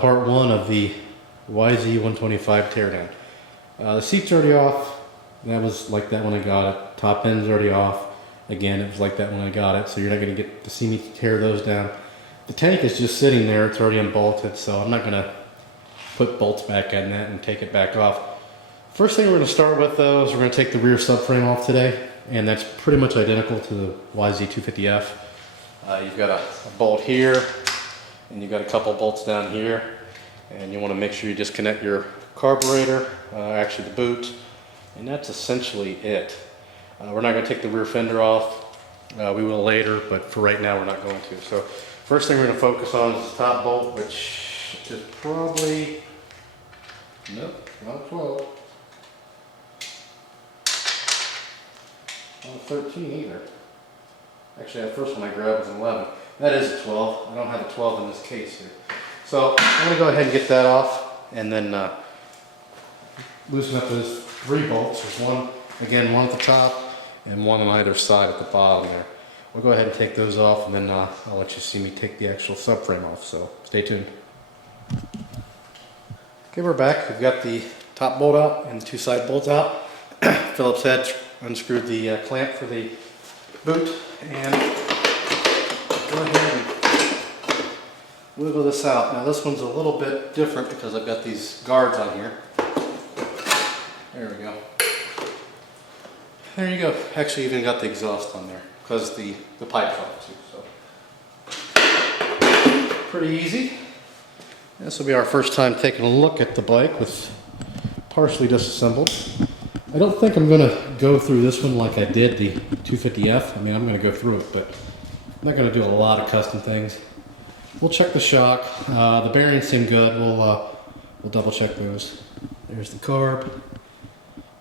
part one of the YZ125 teardown. The seat's already off. That was like that when I got it. Top end's already off. Again, it was like that when I got it, so you're not going to get to see me tear those down. The tank is just sitting there. It's already unbolted, so I'm not going to put bolts back in that and take it back off. First thing we're going to start with, though, is we're going to take the rear subframe off today, and that's pretty much identical to the YZ250F. You've got a bolt here, and you've got a couple bolts down here, and you want to make sure you disconnect your carburetor, actually the boot, and that's essentially it. We're not going to take the rear fender off. We will later, but for right now we're not going to. So first thing we're going to focus on is the top bolt, which is probably, nope, not 12. Not 13 either. Actually, that first one I grabbed was an 11. That is a 12. I don't have a 12 in this case here. So I'm going to go ahead and get that off, and then loosen up those 3 bolts. There's one, again, one at the top, and one on either side at the bottom there. We'll go ahead and take those off, and then I'll let you see me take the actual subframe off, so stay tuned. Okay, we're back. We've got the top bolt out and the 2 side bolts out. Phillips head unscrewed the clamp for the boot, and go ahead and wiggle this out. Now this one's a little bit different because I've got these guards on here. There we go. There you go. Actually even got the exhaust on there because the pipe's off too. So pretty easy. This will be our first time taking a look at the bike with partially disassembled. I don't think I'm going to go through this one like I did the 250F. I mean, I'm going to go through it, but I'm not going to do a lot of custom things. We'll check the shock. The bearings seem good. We'll double check those. There's the carb,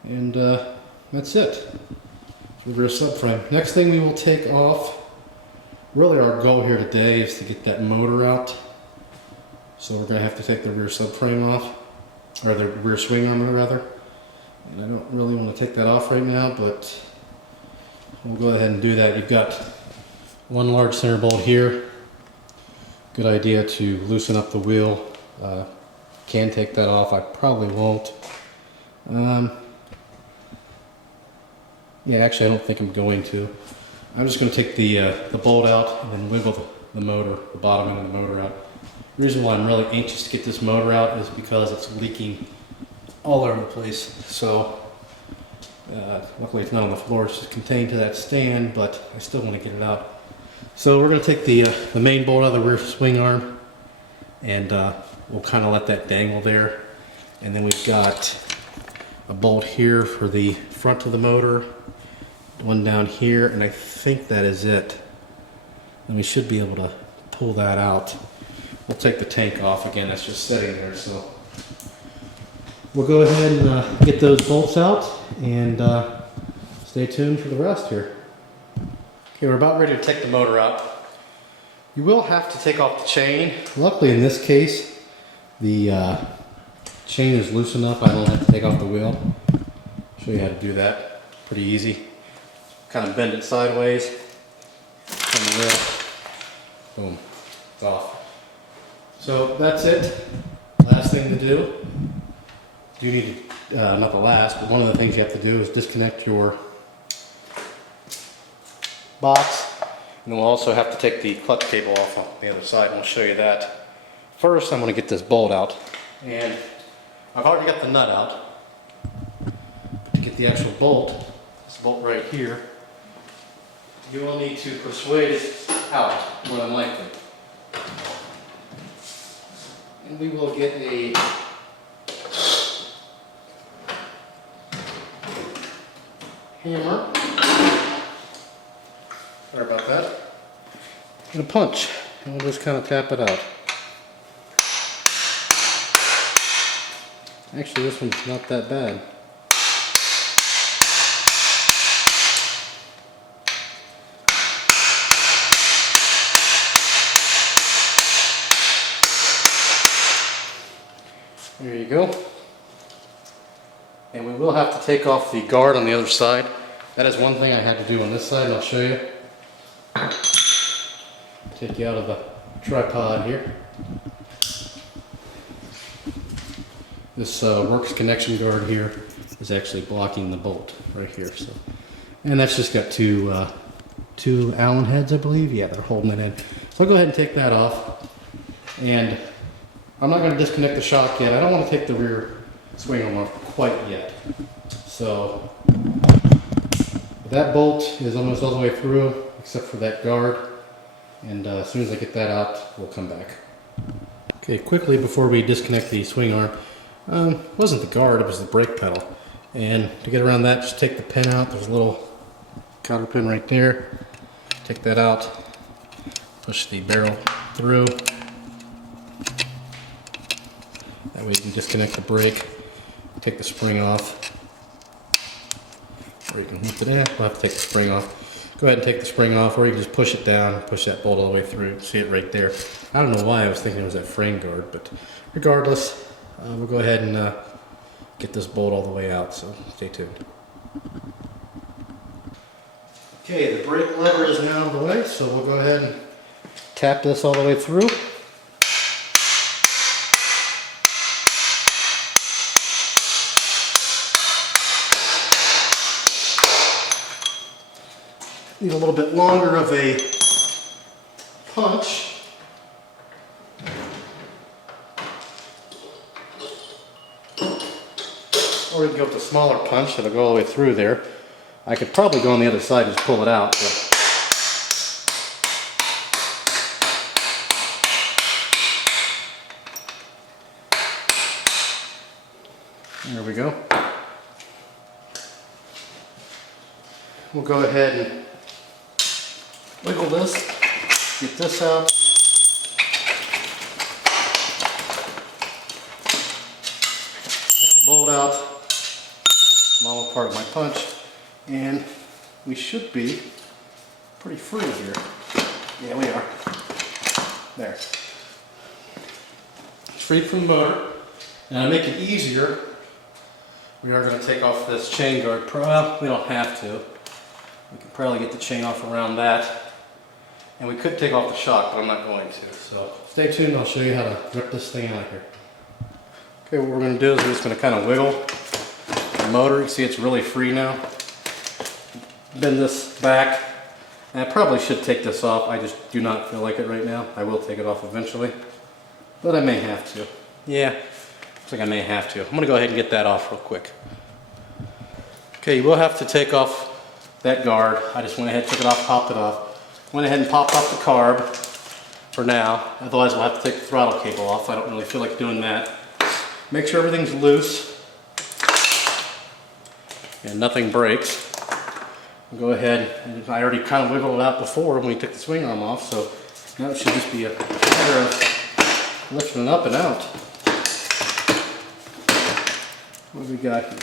and that's it. Rear subframe. Next thing we will take off. Really, our goal here today is to get that motor out. So we're going to have to take the rear subframe off, or the rear swing arm rather. And I don't really want to take that off right now, but we'll go ahead and do that. You've got one large center bolt here. Good idea to loosen up the wheel. Can take that off. I probably won't. Yeah, actually I don't think I'm going to. I'm just going to take the bolt out and then wiggle the motor, the bottom end of the motor out. The reason why I'm really anxious to get this motor out is because it's leaking all over the place. So luckily it's not on the floor, it's just contained to that stand, but I still want to get it out. So we're going to take the main bolt out of the rear swing arm, and we'll kind of let that dangle there. And then we've got a bolt here for the front of the motor, one down here, and I think that is it. And we should be able to pull that out. We'll take the tank off again, that's just sitting there, so we'll go ahead and get those bolts out, and stay tuned for the rest here. Okay, we're about ready to take the motor out. You will have to take off the chain. Luckily in this case, the chain is loose enough I don't have to take off the wheel. I'll show you how to do that. Pretty easy. Kind of bend it sideways. On the wheel. Boom. It's off. So that's it. Last thing to do. You need to, not the last, but one of the things you have to do is disconnect your box. And then we'll also have to take the clutch cable off on the other side, and we'll show you that. First, I'm going to get this bolt out. And I've already got the nut out. To get the actual bolt, this bolt right here, you will need to persuade it out, more than likely. And we will get a hammer. Sorry about that. And a punch. And we'll just kind of tap it out. Actually, this one's not that bad. There you go. And we will have to take off the guard on the other side. That is one thing I had to do on this side, and I'll show you. Take you out of the tripod here. This works connection guard here is actually blocking the bolt right here. So, and that's just got two Allen heads, I believe. Yeah, they're holding it in. So I'll go ahead and take that off. And I'm not going to disconnect the shock yet. I don't want to take the rear swing off quite yet. So that bolt is almost all the way through, except for that guard. And as soon as I get that out, we'll come back. Okay, quickly before we disconnect the swing arm, it wasn't the guard, it was the brake pedal. And to get around that, just take the pin out. There's a little counter pin right there. Take that out, push the barrel through. That way you can disconnect the brake, take the spring off. Or you can whip it in. We'll have to take the spring off. Go ahead and take the spring off, or you can just push it down, push that bolt all the way through. See it right there. I don't know why I was thinking it was that frame guard, but regardless, we'll go ahead and get this bolt all the way out, so stay tuned. Okay, the brake lever is now out of the way, so we'll go ahead and tap this all the way through. Need a little bit longer of a punch. Or you can go with the smaller punch that'll go all the way through there. I could probably go on the other side and just pull it out. But there we go. We'll go ahead and wiggle this, get this out. Get the bolt out, smaller part of my punch, and we should be pretty free here. Yeah, we are. There. It's free from the motor. Now to make it easier, we are going to take off this chain guard. Well, we don't have to. We can probably get the chain off around that. And we could take off the shock, but I'm not going to. So stay tuned, I'll show you how to rip this thing out of here. Okay, what we're going to do is we're just going to kind of wiggle the motor. You see it's really free now. Bend this back. And I probably should take this off. I just do not feel like it right now. I will take it off eventually. But I may have to. Yeah, looks like I may have to. I'm going to go ahead and get that off real quick. Okay, you will have to take off that guard. I just went ahead, took it off, popped it off. Went ahead and popped off the carb for now. Otherwise we'll have to take the throttle cable off. I don't really feel like doing that. Make sure everything's loose and nothing breaks. We'll go ahead, and I already kind of wiggled it out before when we took the swing arm off, so now it should just be a matter of lifting it up and out. What do we got here?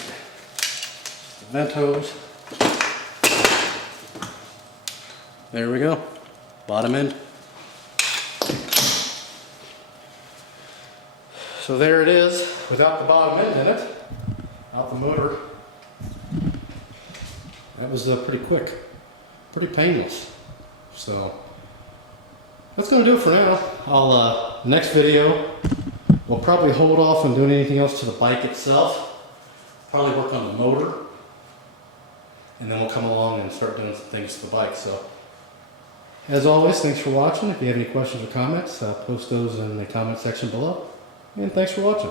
The vent hose. There we go, bottom end. So there it is, without the bottom end in it, out the motor. That was pretty quick, pretty painless. So that's gonna do it for now. I'll, next video, we'll probably hold off on doing anything else to the bike itself. Probably work on the motor. And then we'll come along and start doing some things to the bike. So, as always, thanks for watching. If you have any questions or comments, post those in the comment section below. And thanks for watching.